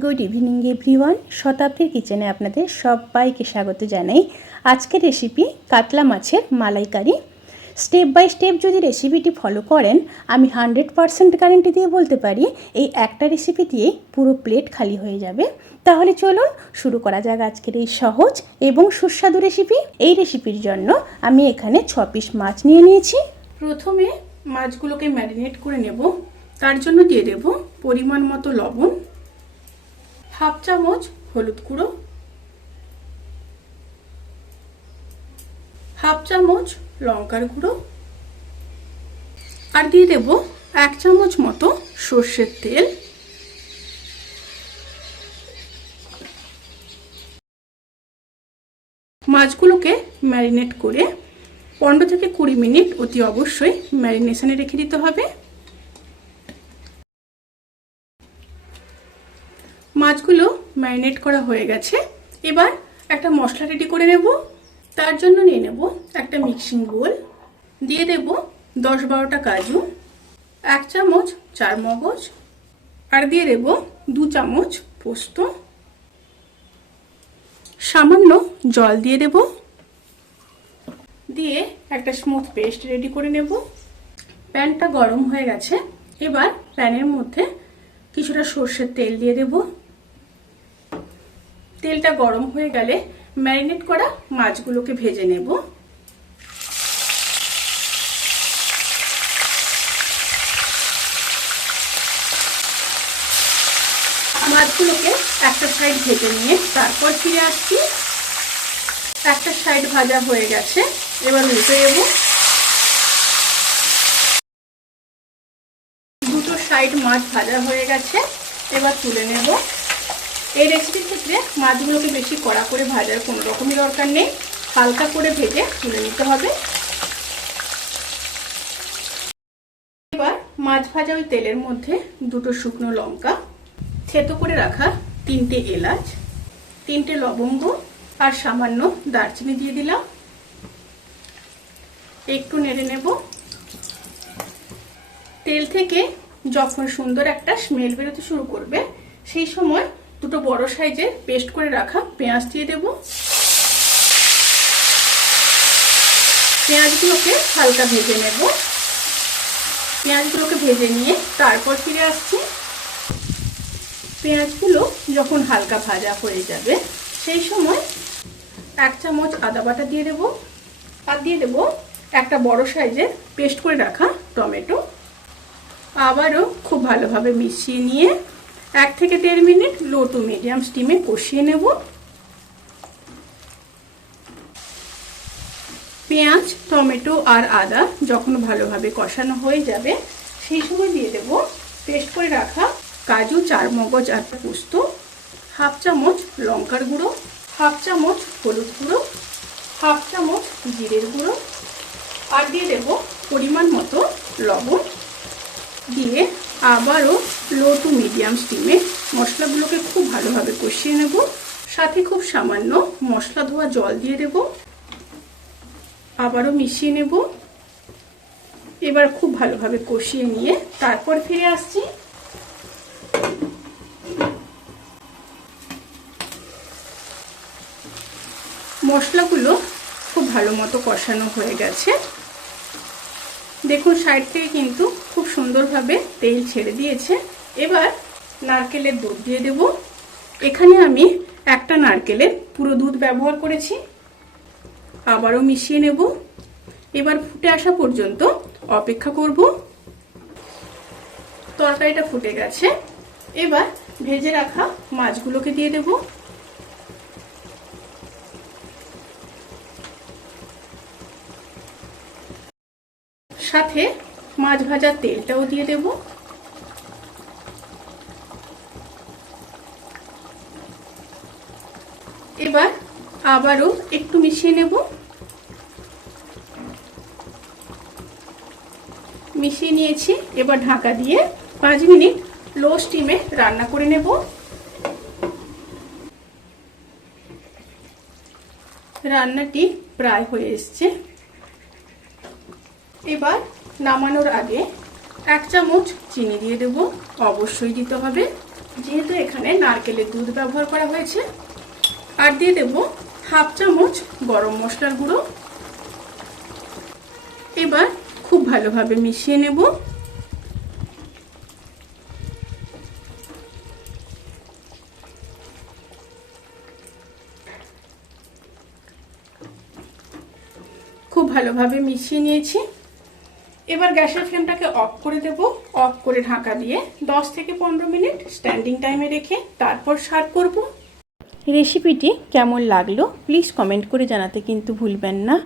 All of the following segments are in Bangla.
Good evening everyone. শতাব্দীর কিচেনে আপনাদের সবাইকে স্বাগত জানাই। আজকের রেসিপি কাতলা মাছের মালাইকারি। স্টেপ বাই স্টেপ যদি রেসিপিটি ফলো করেন, আমি 100% গ্যারান্টি দিয়ে বলতে পারি এই একটা রেসিপি দিয়েই পুরো প্লেট খালি হয়ে যাবে। তাহলে চলুন শুরু করা যাক আজকের এই সহজ এবং সুস্বাদু রেসিপি। এই রেসিপির জন্য আমি এখানে 6 পিস মাছ নিয়ে নিয়েছি। প্রথমে মাছগুলোকে ম্যারিনেট করে নেব। তার জন্য দিয়ে দেব পরিমাণ মতো লবণ, হাফ চামচ হলুদ গুঁড়ো, হাফ চামচ লঙ্কার গুঁড়ো, আর দিয়ে দেব 1 চামচ মতো সর্ষের তেল। মাছগুলোকে ম্যারিনেট করে 15 থেকে 20 মিনিট অতি অবশ্যই ম্যারিনেশনে রেখে দিতে হবে। মাছগুলো ম্যারিনেট করা হয়ে গেছে। এবার একটা মশলা রেডি করে নেব। তার জন্য নিয়ে নেব একটা মিক্সিং বোল, দিয়ে দেব 10-12টা কাজু, 1 চামচ চারমগজ, আর দিয়ে দেব 2 চামচ পোস্ত। সামান্য জল দিয়ে দেব, দিয়ে একটা স্মুথ পেস্ট রেডি করে নেব। প্যানটা গরম হয়ে গেছে। এবার প্যানের মধ্যে কিছুটা সর্ষের তেল দিয়ে দেব। তেলটা গরম হয়ে গেলে ম্যারিনেট করা মাছগুলোকে ভেজে নেব। মাছগুলোকে একটা সাইড ভেজে নিয়ে তারপর ফিরে আসছি। একটা সাইড ভাজা হয়ে গেছে, এবার উল্টে দেব। দুটো সাইড মাছ ভাজা হয়ে গেছে, এবার তুলে নেব। এই রেসিপির ক্ষেত্রে মাছগুলোকে বেশি কড়া করে ভাজার কোনো রকমই দরকার নেই, হালকা করে ভেজে তুলে নিতে হবে। এবার মাছ ভাজা ওই তেলের মধ্যে 2টো শুকনো লঙ্কা, থেতো করে রাখা 3টে এলাচ, 3টে লবঙ্গ আর সামান্য দারচিনি দিয়ে দিলাম। একটু নেড়ে নেব। তেল থেকে যখন সুন্দর একটা স্মেল বেরোতে শুরু করবে, সেই সময় 2টো বড় সাইজের পেস্ট করে রাখা পেঁয়াজ দিয়ে দেব। পেঁয়াজগুলোকে হালকা ভেজে নেব। পেঁয়াজগুলোকে ভেজে নিয়ে তারপর ফিরে আসছি। পেঁয়াজগুলো যখন হালকা ভাজা হয়ে যাবে, সেই সময় 1 চামচ আদা বাটা দিয়ে দেব, আর দিয়ে দেব একটা বড় সাইজের পেস্ট করে রাখা টমেটো। আবারও খুব ভালোভাবে মিশিয়ে নিয়ে 1 থেকে 1.5 মিনিট লো টু মিডিয়াম স্টিমে কষিয়ে নেব। পেঁয়াজ, টমেটো আর আদা যখন ভালোভাবে কষানো হয়ে যাবে, সেই সময় দিয়ে দেব পেস্ট করে রাখা কাজু, চারমগজ আর পোস্ত, হাফ চামচ লঙ্কার গুঁড়ো, হাফ চামচ হলুদ গুঁড়ো, হাফ চামচ জিরের গুঁড়ো, আর দিয়ে দেব পরিমাণ মতো লবণ। দিয়ে আবারও লো টু মিডিয়াম স্টিমে মশলাগুলোকে খুব ভালোভাবে কষিয়ে নেব। সাথে খুব সামান্য মশলা ধোয়া জল দিয়ে দেব। আবারও মিশিয়ে নেব। এবার খুব ভালোভাবে কষিয়ে নিয়ে তারপর ফিরে আসছি। মশলাগুলো খুব ভালো মতো কষানো হয়ে গেছে। দেখুন সাইড থেকে কিন্তু খুব সুন্দরভাবে তেল ছেড়ে দিয়েছে। এবার নারকেলের দুধ দিয়ে দেব। এখানে আমি একটা নারকেলের পুরো দুধ ব্যবহার করেছি। আবারও মিশিয়ে নেব। এবার ফুটে আসা পর্যন্ত অপেক্ষা করব। তরকারিটা ফুটে গেছে। এবার ভেজে রাখা মাছগুলোকে দিয়ে দেব। সাথে মাছ ভাজার তেলটাও দিয়ে দেব। এবার আবারও একটু মিশিয়ে নেব। মিশিয়ে নিয়েছি। এবার ঢাকা দিয়ে 5 মিনিট লো স্টিমে রান্না করে নেব। রান্নাটি প্রায় হয়ে এসছে। এবার নামানোর আগে 1 চামচ চিনি দিয়ে দেব, অবশ্যই দিতে হবে। যেহেতু এখানে নারকেলের দুধ ব্যবহার করা হয়েছে, আর দিয়ে দেব হাফ চামচ গরম মশলার গুঁড়ো। এবার খুব ভালোভাবে মিশিয়ে নেব। খুব ভালোভাবে মিশিয়ে নিয়েছি। এবার গ্যাসের ফ্লেমটাকে অফ করে দেব। অফ করে ঢাকা দিয়ে 10 থেকে 15 মিনিট স্ট্যান্ডিং টাইমে রেখে তারপর সার্ভ করব। রেসিপিটি কেমন লাগলো প্লিজ কমেন্ট করে জানাতে কিন্তু ভুলবেন না।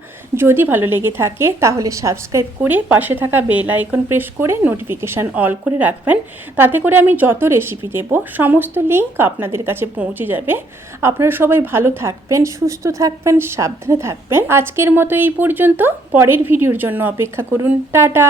যদি ভালো লেগে থাকে তাহলে সাবস্ক্রাইব করে পাশে থাকা বেল আইকন প্রেস করে নোটিফিকেশান অল করে রাখবেন। তাতে করে আমি যত রেসিপি দেব সমস্ত লিঙ্ক আপনাদের কাছে পৌঁছে যাবে। আপনারা সবাই ভালো থাকবেন, সুস্থ থাকবেন, সাবধানে থাকবেন। আজকের মতো এই পর্যন্ত। পরের ভিডিওর জন্য অপেক্ষা করুন। টাটা।